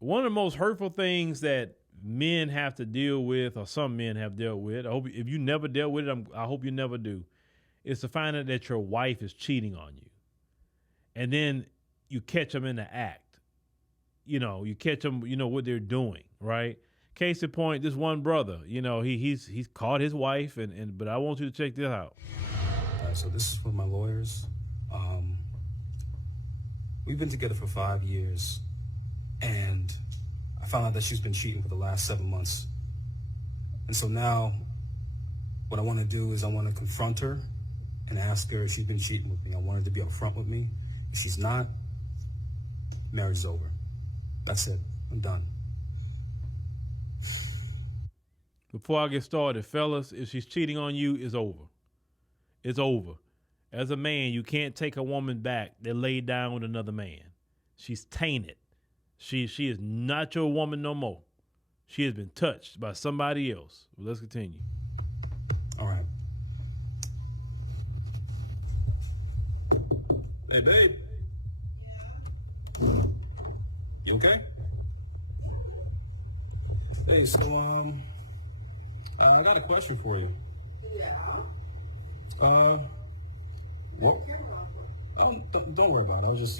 one of the most hurtful things that men have to deal with, or some men have dealt with, I hope if you never dealt with it, I hope you never do, is to find out that your wife is cheating on you. And then you catch them in the act. You catch them, what they're doing, right? Case in point, this one brother, he's caught his wife, but I want you to check this out. All right, so this is from my lawyers. We've been together for 5 years, and I found out that she's been cheating for the last 7 months. And so now what I want to do is I want to confront her and ask her if she's been cheating with me. I want her to be upfront with me. If she's not, marriage is over. That's it. I'm done. Before I get started, fellas, if she's cheating on you, it's over. It's over. As a man, you can't take a woman back that laid down with another man. She's tainted. She is not your woman no more. She has been touched by somebody else. Well, let's continue. All right. Hey, babe. Yeah. You okay? Hey, so, I got a question for you. Yeah. What? Oh, don't worry about it. I was just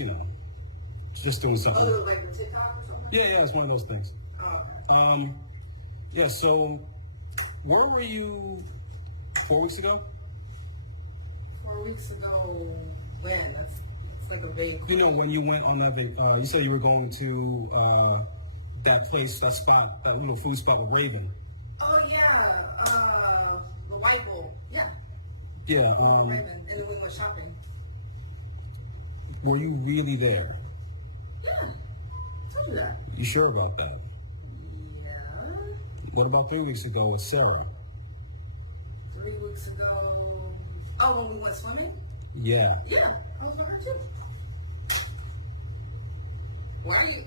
doing something. Oh, like the TikTok or something? Yeah, it's one of those things. Oh, okay. Yeah, so where were you 4 weeks ago? 4 weeks ago, when? That's like a vague question. When you went on that you said you were going to that place, that spot, that little food spot with Raven. Oh, yeah. The White Bowl. Yeah. Yeah. Raven. And then we went shopping. Were you really there? Yeah. I told you that. You sure about that? Yeah. What about 3 weeks ago with Sarah? 3 weeks ago. Oh, when we went swimming? Yeah. Yeah. I was with her too. Why are you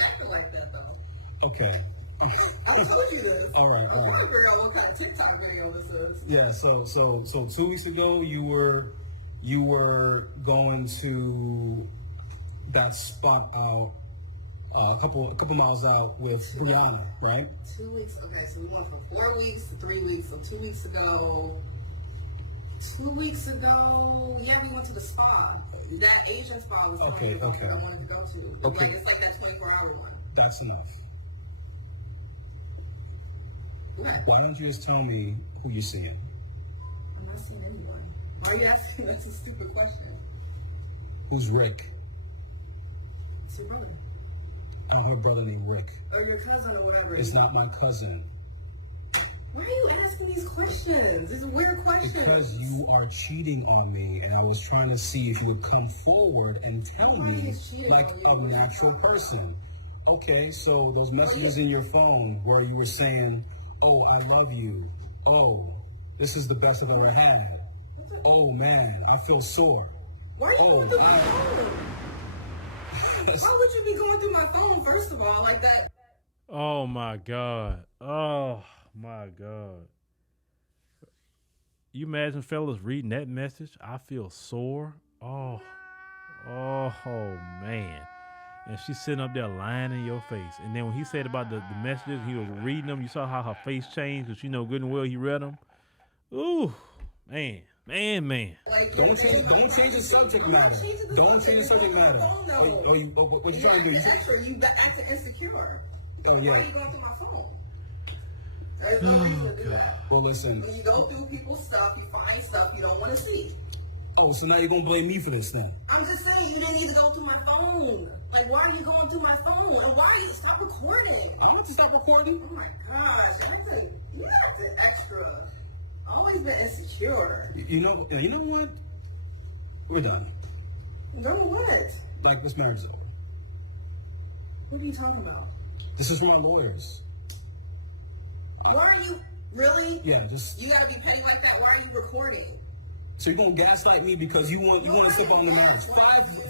acting like that though? Okay. I told you this. All right. I'm trying to figure out what kind of TikTok video this is. Yeah. So 2 weeks ago you were going to that spot out a couple miles out with Brianna, right? 2 weeks. Okay, so we went from 4 weeks to 3 weeks. So 2 weeks ago. 2 weeks ago, yeah, we went to the spa. That Asian spa was Okay. that I wanted to go to. Okay. It's like that 24-hour one. That's enough. What? Why don't you just tell me who you're seeing? I'm not seeing anyone. Why are you asking? That's a stupid question. Who's Rick? It's your brother. I don't have a brother named Rick. Or your cousin or whatever. It's not my cousin. Why are you asking these questions? These are weird questions. Because you are cheating on me, and I was trying to see if you would come forward and tell me like a natural person. Okay, so those messages in your phone where you were saying, "Oh, I love you. Oh, this is the best I've ever had. Oh man, I feel sore." Why are you going through my phone? Why would you be going through my phone, first of all, like that? Oh my God. Oh my God. You imagine fellas reading that message? I feel sore. Oh man. And she's sitting up there lying in your face. And then when he said about the messages, he was reading them. You saw how her face changed because you know good and well he read them. Ooh, man. Like, Don't change the subject matter. Don't change the subject matter. What you trying to do? You acting insecure. Oh yeah. Why are you going through my phone? There's no reason to do that. Well, listen. When you go through people's stuff, you find stuff you don't want to see. Oh, so now you're gonna blame me for this then? I'm just saying, you didn't need to go through my phone. Like, why are you going through my phone? And why are you stop recording? I want to stop recording. Oh my gosh, you're acting extra. Always been insecure. You know what? We're done. Done with what? Like, this marriage is over. What are you talking about? This is from our lawyers. Why are you really? Yeah, just. You gotta be petty like that. Why are you recording? So you're gonna gaslight me because you want to slip on the marriage.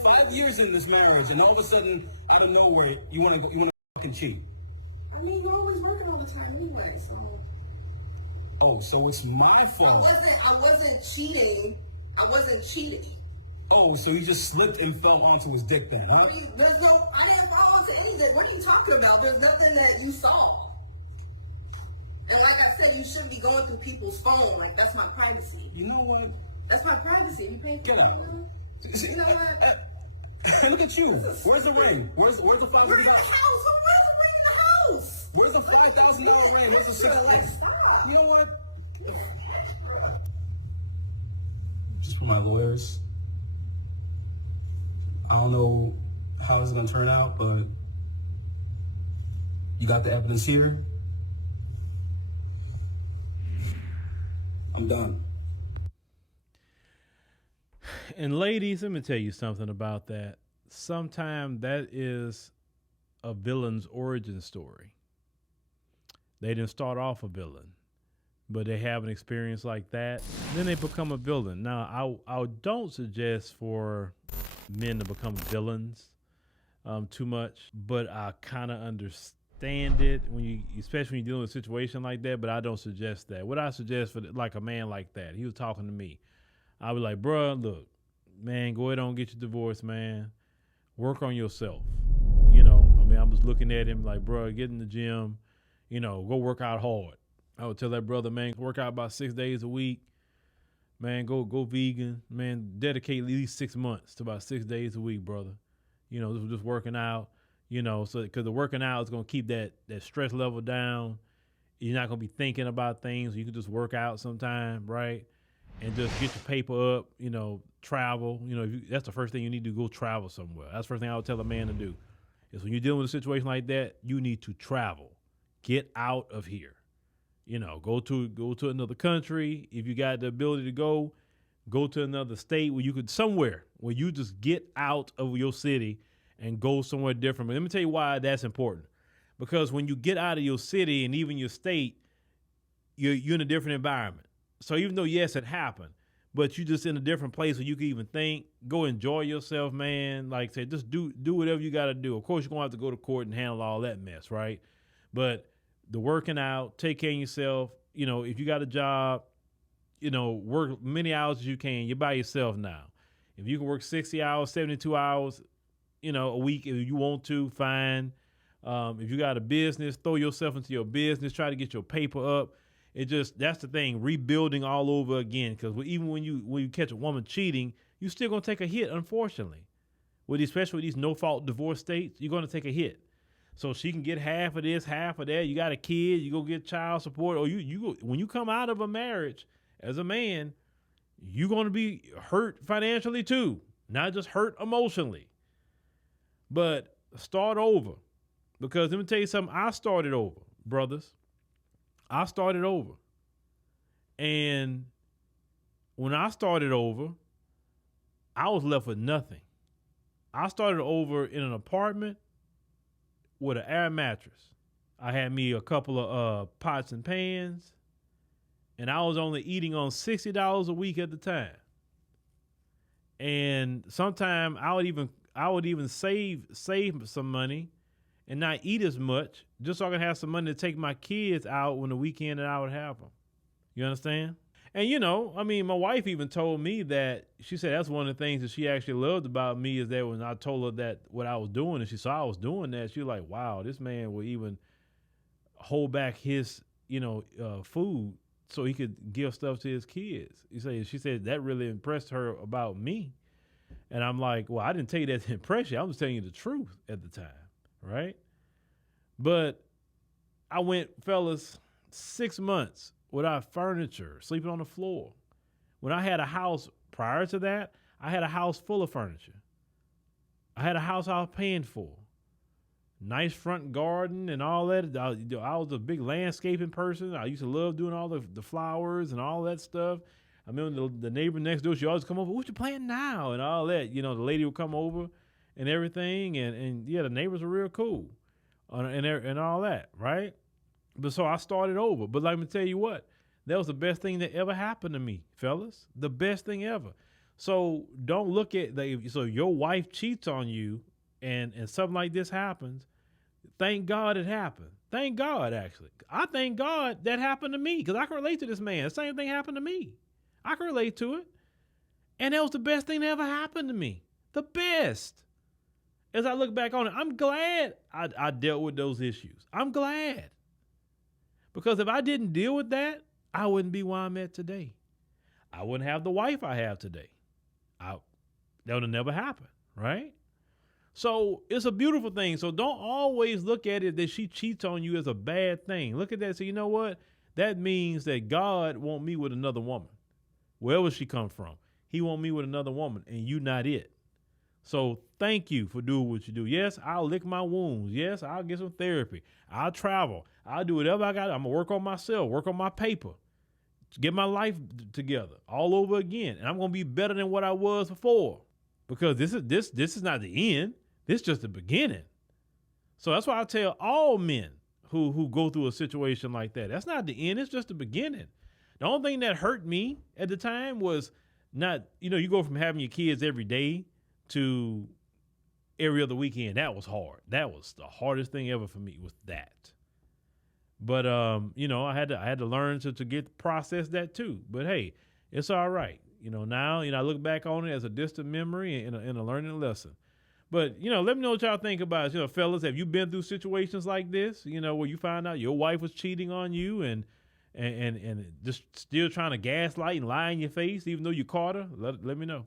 Five years in this marriage, and all of a sudden, out of nowhere, you want to fucking cheat. I mean, you're always working all the time anyway, so. Oh, so it's my fault. I wasn't cheating. I wasn't cheating. Oh, so he just slipped and fell onto his dick then, huh? I didn't fall into anything. What are you talking about? There's nothing that you saw. And like I said, you shouldn't be going through people's phone. Like, that's my privacy. You know what? That's my privacy. You pay for Get it, out. You know what? Look at you. Where's the ring? Where's the $5,000? We're in the house. Where's the ring in the house? Where's the $5,000 ring? Where's the cigarette? You know what? Just for my lawyers. I don't know how it's gonna turn out, but you got the evidence here. I'm done. And ladies, let me tell you something about that. Sometimes that is a villain's origin story. They didn't start off a villain, but they have an experience like that, then they become a villain. Now, I don't suggest for men to become villains too much, but I kind of understand it especially when you're dealing with a situation like that. But I don't suggest that. What I suggest for like a man like that, he was talking to me. I was like, bruh, look, man, go ahead on get your divorce, man. Work on yourself. I was looking at him like, bruh, get in the gym, go work out hard. I would tell that brother, man, work out about 6 days a week. Man, go vegan. Man, dedicate at least 6 months to about 6 days a week, brother. Just working out, so because the working out is going to keep that stress level down. You're not going to be thinking about things. You can just work out sometime, right? And just get your paper up, travel. That's the first thing you need to do, go travel somewhere. That's the first thing I would tell a man to do. Is when you're dealing with a situation like that, you need to travel. Get out of here. Go to another country. If you got the ability to go to another state somewhere where you just get out of your city and go somewhere different. But let me tell you why that's important. Because when you get out of your city and even your state, you're in a different environment. So even though, yes, it happened, but you're just in a different place where you can even think, go enjoy yourself, man. Like I said, just do whatever you got to do. Of course, you're going to have to go to court and handle all that mess, right? But the working out, take care of yourself. If you got a job, work many hours as you can. You're by yourself now. If you can work 60 hours, 72 hours, a week if you want to, fine. If you got a business, throw yourself into your business. Try to get your paper up. That's the thing, rebuilding all over again. Because even when you catch a woman cheating, you're still going to take a hit, unfortunately. Especially with these no-fault divorce states, you're going to take a hit. So she can get half of this, half of that. You got a kid, you go get child support. Or when you come out of a marriage as a man, you're going to be hurt financially too, not just hurt emotionally. But start over. Because let me tell you something, I started over, brothers. I started over. And when I started over, I was left with nothing. I started over in an apartment with an air mattress. I had me a couple of pots and pans, and I was only eating on $60 a week at the time. And sometimes I would even save some money and not eat as much, just so I could have some money to take my kids out when the weekend that I would have them. You understand? And my wife even told me that, she said that's one of the things that she actually loved about me is that when I told her that what I was doing and she saw I was doing that, she was like, wow, this man will even hold back his, food so he could give stuff to his kids. She said that really impressed her about me. And I'm like, well, I didn't tell you that to impress you. I was telling you the truth at the time, right? But I went, fellas, 6 months without furniture, sleeping on the floor. When I had a house prior to that, I had a house full of furniture. I had a house I was paying for. Nice front garden and all that. I was a big landscaping person. I used to love doing all the flowers and all that stuff. I remember the neighbor next door, she always come over, what you planting now? And all that. The lady would come over and everything. And yeah, the neighbors were real cool and all that, right? But so I started over. But let me tell you what, that was the best thing that ever happened to me, fellas. The best thing ever. So don't look at so your wife cheats on you and something like this happens. Thank God it happened. Thank God, actually. I thank God that happened to me because I can relate to this man. The same thing happened to me. I can relate to it. And that was the best thing that ever happened to me. The best. As I look back on it, I'm glad I dealt with those issues. I'm glad. Because if I didn't deal with that, I wouldn't be where I'm at today. I wouldn't have the wife I have today. That would have never happened, right? So it's a beautiful thing. So don't always look at it that she cheats on you as a bad thing. Look at that and say, you know what? That means that God want me with another woman. Wherever she come from. He want me with another woman, and you not it. So thank you for doing what you do. Yes, I'll lick my wounds. Yes, I'll get some therapy. I'll travel. I'll do whatever I got. I'm going to work on myself, work on my paper, get my life together all over again. And I'm going to be better than what I was before, because this is not the end. This is just the beginning. So that's why I tell all men who go through a situation like that, that's not the end. It's just the beginning. The only thing that hurt me at the time was not, you go from having your kids every day to every other weekend. That was hard. That was the hardest thing ever for me, was that. But I had to learn to get process that too. But hey, it's all right. Now I look back on it as a distant memory and a learning lesson. But let me know what y'all think about it. Fellas, have you been through situations like this? Where you find out your wife was cheating on you and just still trying to gaslight and lie in your face, even though you caught her? Let me know.